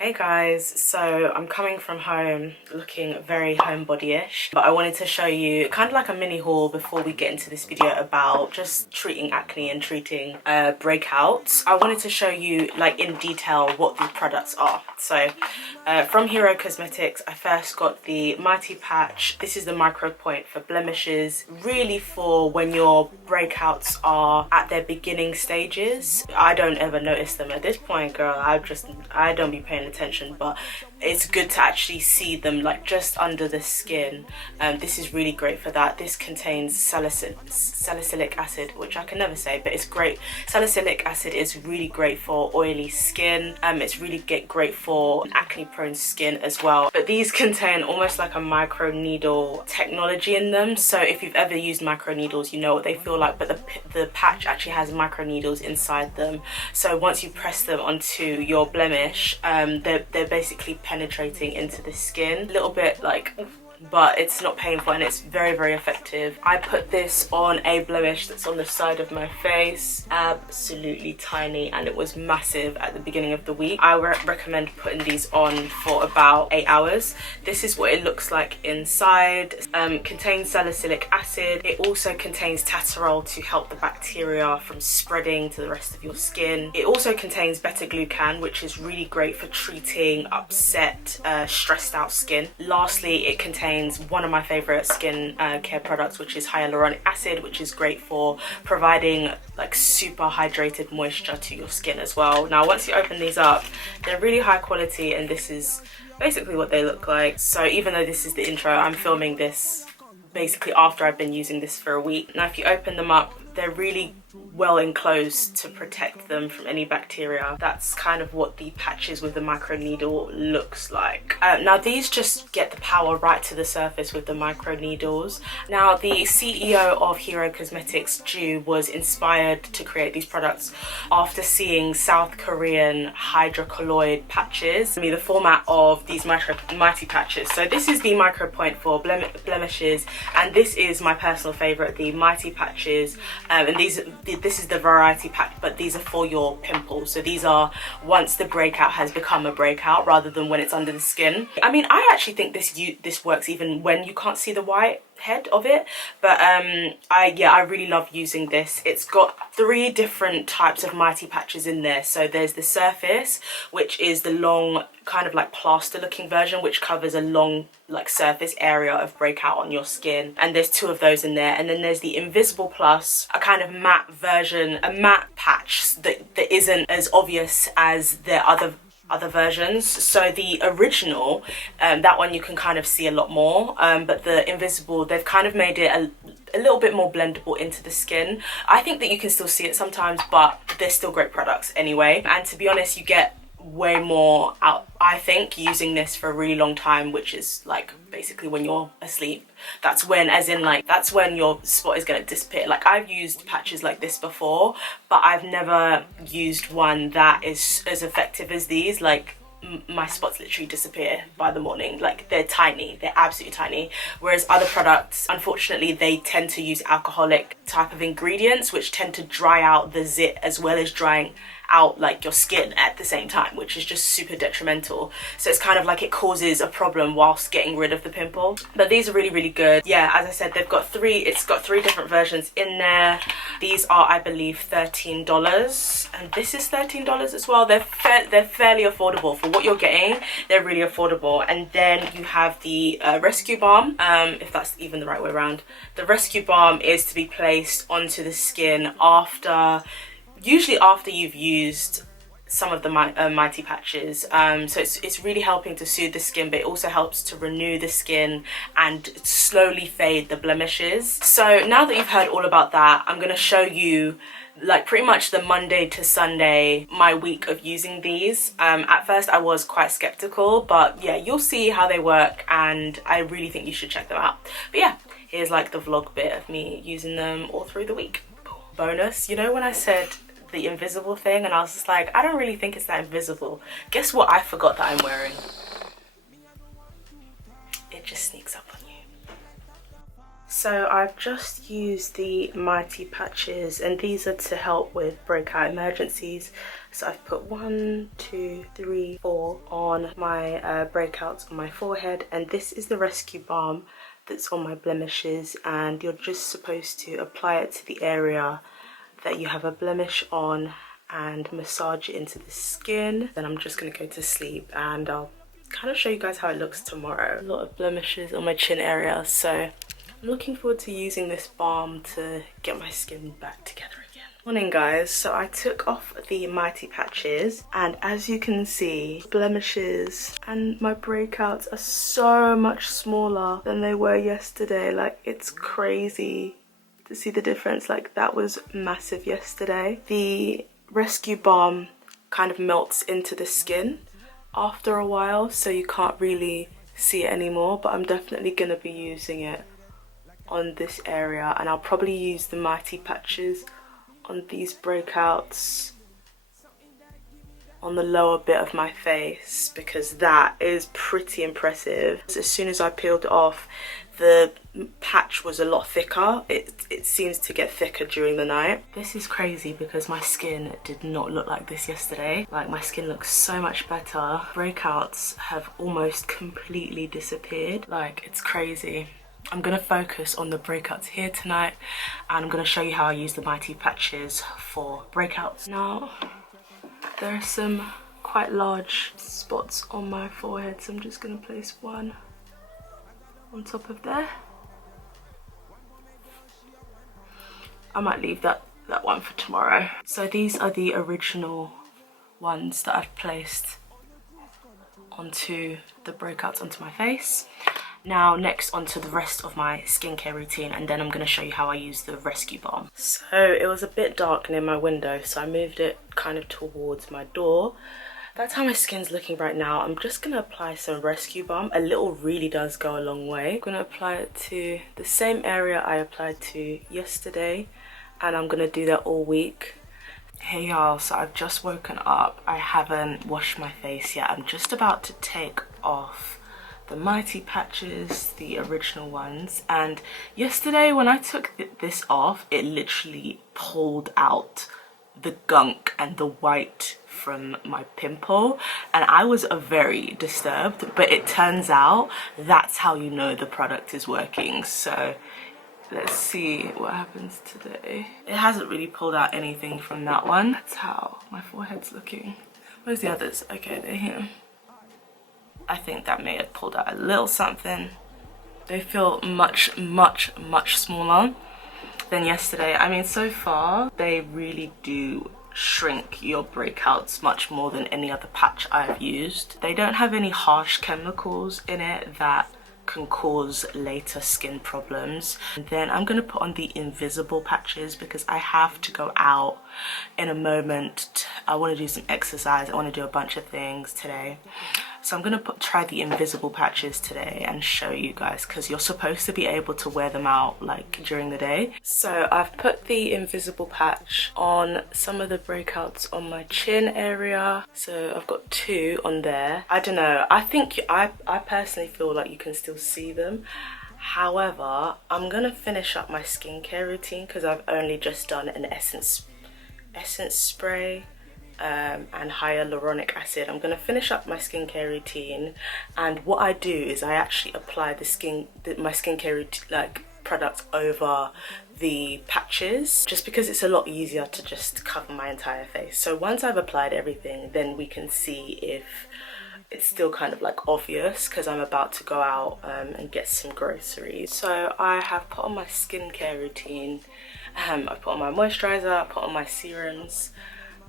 Hey guys, so I'm coming from home looking very homebody-ish, but I wanted to show you kind of like a mini haul before we get into this video about just treating acne and treating breakouts. I wanted to show you like in detail what these products are. So from Hero Cosmetics, I first got the Mighty Patch. This is the micro point for blemishes, really for when your breakouts are at their beginning stages. I don't ever notice them at this point, girl. I don't be paying attention, but it's good to actually see them like just under the skin. This is really great for that. This contains salicylic acid, which I can never say, but it's great. Salicylic acid is really great for oily skin. It's really great for acne prone skin as well. But these contain almost like a micro needle technology in them. So if you've ever used micro needles, you know what they feel like, but the patch actually has micro needles inside them. So once you press them onto your blemish, they're basically penetrating into the skin a little bit, like, but it's not painful and it's very, very effective. I put this on a blemish that's on the side of my face, absolutely tiny, and it was massive at the beginning of the week. I recommend putting these on for about 8 hours. This is what it looks like inside. Contains salicylic acid. It also contains tatarol to help the bacteria from spreading to the rest of your skin. It also contains beta-glucan, which is really great for treating upset, stressed out skin. Lastly, it contains one of my favorite skin care products, which is hyaluronic acid, which is great for providing like super hydrated moisture to your skin as well. Now once you open these up, they're really high quality, and this is basically what they look like. So even though this is the intro, I'm filming this basically after I've been using this for a week. Now if you open them up, they're really well enclosed to protect them from any bacteria. That's kind of what the patches with the micro needle looks like. Now these just get the power right to the surface with the micro needles. Now the CEO of Hero Cosmetics, Ju, was inspired to create these products after seeing South Korean hydrocolloid patches. The format of these mighty patches. So this is the micro point for blemishes, and this is my personal favorite, the mighty patches. And this is the variety pack, but these are for your pimples. So these are once the breakout has become a breakout, rather than when it's under the skin. I mean, I actually think this works even when you can't see the white head of it, but I really love using this. It's got 3 different types of mighty patches in there. So there's the surface, which is the long kind of like plaster looking version, which covers a long like surface area of breakout on your skin, and there's 2 of those in there. And then there's the invisible plus, a kind of matte version, a matte patch that isn't as obvious as the other versions. So the original, that one you can kind of see a lot more, but the invisible, they've kind of made it a little bit more blendable into the skin. I think that you can still see it sometimes, but they're still great products anyway. And to be honest, you get way more out, I think, using this for a really long time, which is like basically when you're asleep. That's when, as in like, that's when your spot is going to disappear. Like I've used patches like this before, but I've never used one that is as effective as these. Like my spots literally disappear by the morning. Like they're tiny, they're absolutely tiny. Whereas other products, unfortunately, they tend to use alcoholic type of ingredients, which tend to dry out the zit as well as drying out like your skin at the same time, which is just super detrimental. So it's kind of like it causes a problem whilst getting rid of the pimple. But these are really, really good. Yeah, as I said, they've got 3, it's got 3 different versions in there. These are, I believe, $13, and this is $13 as well. They're fairly affordable for what you're getting. They're really affordable. And then you have the Rescue Balm, if that's even the right way around. The Rescue Balm is to be placed onto the skin usually after you've used some of the mighty patches. So it's really helping to soothe the skin, but it also helps to renew the skin and slowly fade the blemishes. So now that you've heard all about that, I'm going to show you like pretty much the Monday to Sunday, my week of using these. At first I was quite skeptical, but yeah, you'll see how they work, and I really think you should check them out. But yeah, here's like the vlog bit of me using them all through the week. Bonus, you know when I said the invisible thing and I was just like, I don't really think it's that invisible. Guess what I forgot that I'm wearing? It just sneaks up on you. So I've just used the Mighty patches, and these are to help with breakout emergencies. So I've put 1, 2, 3, 4 on my breakouts on my forehead, and this is the Rescue Balm that's on my blemishes, and you're just supposed to apply it to the area that you have a blemish on and massage it into the skin. Then I'm just going to go to sleep, and I'll kind of show you guys how it looks tomorrow. A lot of blemishes on my chin area, so I'm looking forward to using this balm to get my skin back together again. Morning guys, so I took off the Mighty patches, and as you can see, blemishes and my breakouts are so much smaller than they were yesterday. Like, it's crazy to see the difference. Like, that was massive yesterday. The Rescue Balm kind of melts into the skin after a while, so you can't really see it anymore, but I'm definitely gonna be using it on this area, and I'll probably use the Mighty patches on these breakouts on the lower bit of my face, because that is pretty impressive. As soon as I peeled it off, the patch was a lot thicker. It seems to get thicker during the night. This is crazy because my skin did not look like this yesterday. Like, my skin looks so much better. Breakouts have almost completely disappeared. Like, it's crazy. I'm going to focus on the breakouts here tonight, and I'm going to show you how I use the Mighty patches for breakouts. Now, there are some quite large spots on my forehead, so I'm just going to place one on top of there. I might leave that one for tomorrow. So these are the original ones that I've placed onto the breakouts onto my face. Now next onto the rest of my skincare routine, and then I'm going to show you how I use the Rescue Balm. So it was a bit dark near my window, so I moved it kind of towards my door. That's how my skin's looking right now. I'm just going to apply some Rescue Balm. A little really does go a long way. I'm going to apply it to the same area I applied to yesterday, and I'm going to do that all week. Hey y'all, so I've just woken up. I haven't washed my face yet. I'm just about to take off the Mighty patches, the original ones, and yesterday when I took this off, it literally pulled out the gunk and the white from my pimple, and I was very disturbed, but it turns out that's how you know the product is working. So let's see what happens today. It hasn't really pulled out anything from that one. That's how my forehead's looking. Where's the others? Okay, they're here. I think that may have pulled out a little something. They feel much, much, much smaller than yesterday. I mean, so far, they really do shrink your breakouts much more than any other patch I've used. They don't have any harsh chemicals in it that can cause later skin problems. And then I'm going to put on the invisible patches because I have to go out in a moment. I want to do some exercise. I want to do a bunch of things today. So I'm going to try the invisible patches today and show you guys, because you're supposed to be able to wear them out like during the day. So I've put the invisible patch on some of the breakouts on my chin area. So I've got 2 on there. I don't know, I think I personally feel like you can still see them. However, I'm going to finish up my skincare routine because I've only just done an essence spray and hyaluronic acid. I'm going to finish up my skincare routine, and what I do is I actually apply my skincare product over the patches, just because it's a lot easier to just cover my entire face. So once I've applied everything, then we can see if it's still kind of like obvious, because I'm about to go out and get some groceries. So I have put on my skincare routine. I put on my moisturizer, I put on my serums,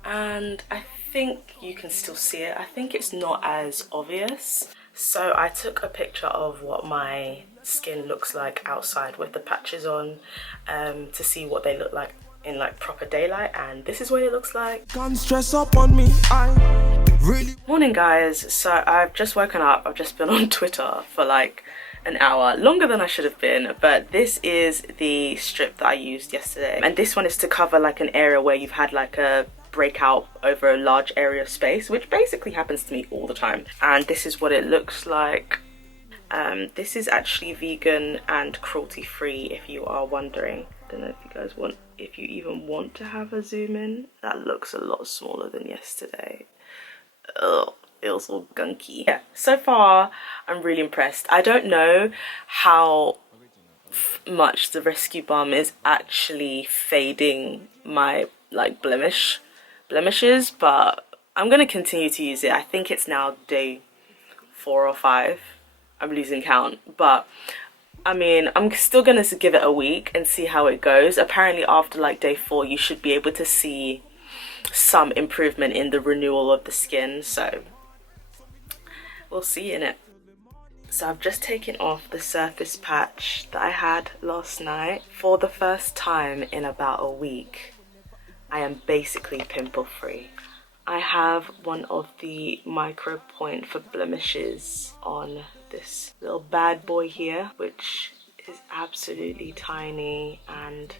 and I think you can still see it. I think it's not as obvious. So I took a picture of what my skin looks like outside with the patches on, to see what they look like in like proper daylight, and this is what it looks like. Can't stress up on me, really. Morning guys, so I've just woken up. I've just been on Twitter for like an hour, longer than I should have been, but this is the strip that I used yesterday, and this one is to cover like an area where you've had like a breakout over a large area of space, which basically happens to me all the time. And this is what it looks like. This is actually vegan and cruelty free, if you are wondering. Don't know if you guys want, if you even want to have a zoom in. That looks a lot smaller than yesterday. Ugh, feels all gunky. Yeah, so far I'm really impressed. I don't know how much the Rescue Balm is actually fading my like blemishes, but I'm gonna continue to use it. I think it's now day 4 or 5. I'm losing count, but I mean, I'm still gonna give it a week and see how it goes. Apparently after like day 4 you should be able to see some improvement in the renewal of the skin, so we'll see in it. So I've just taken off the surface patch that I had last night. For the first time in about a week, I am basically pimple free. I have one of the micro point for blemishes on this little bad boy here, which is absolutely tiny, and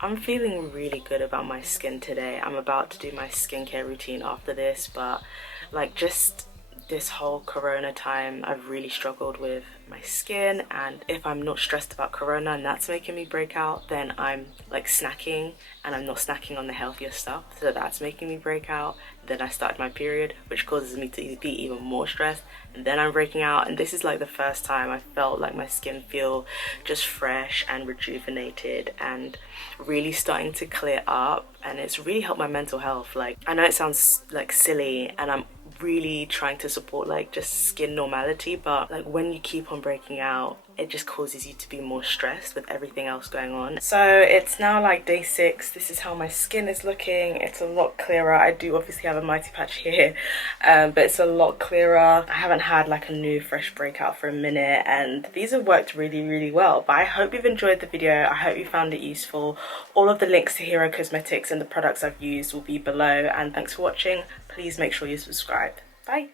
I'm feeling really good about my skin today. I'm about to do my skincare routine after this, but like just this whole corona time I've really struggled with my skin, and if I'm not stressed about corona and that's making me break out, then I'm like snacking and I'm not snacking on the healthier stuff, so that's making me break out. Then I started my period, which causes me to be even more stressed, and then I'm breaking out. And this is like the first time I felt like my skin feel just fresh and rejuvenated and really starting to clear up, and it's really helped my mental health. Like, I know it sounds like silly, and I'm really trying to support like just skin normality, but like when you keep on breaking out, it just causes you to be more stressed with everything else going on. So it's now like day 6. This is how my skin is looking. It's a lot clearer. I do obviously have a mighty patch here, but it's a lot clearer. I haven't had like a new fresh breakout for a minute, and these have worked really well. But I hope you've enjoyed the video. I hope you found it useful. All of the links to Hero Cosmetics and the products I've used will be below, and thanks for watching. Please make sure you subscribe. Bye.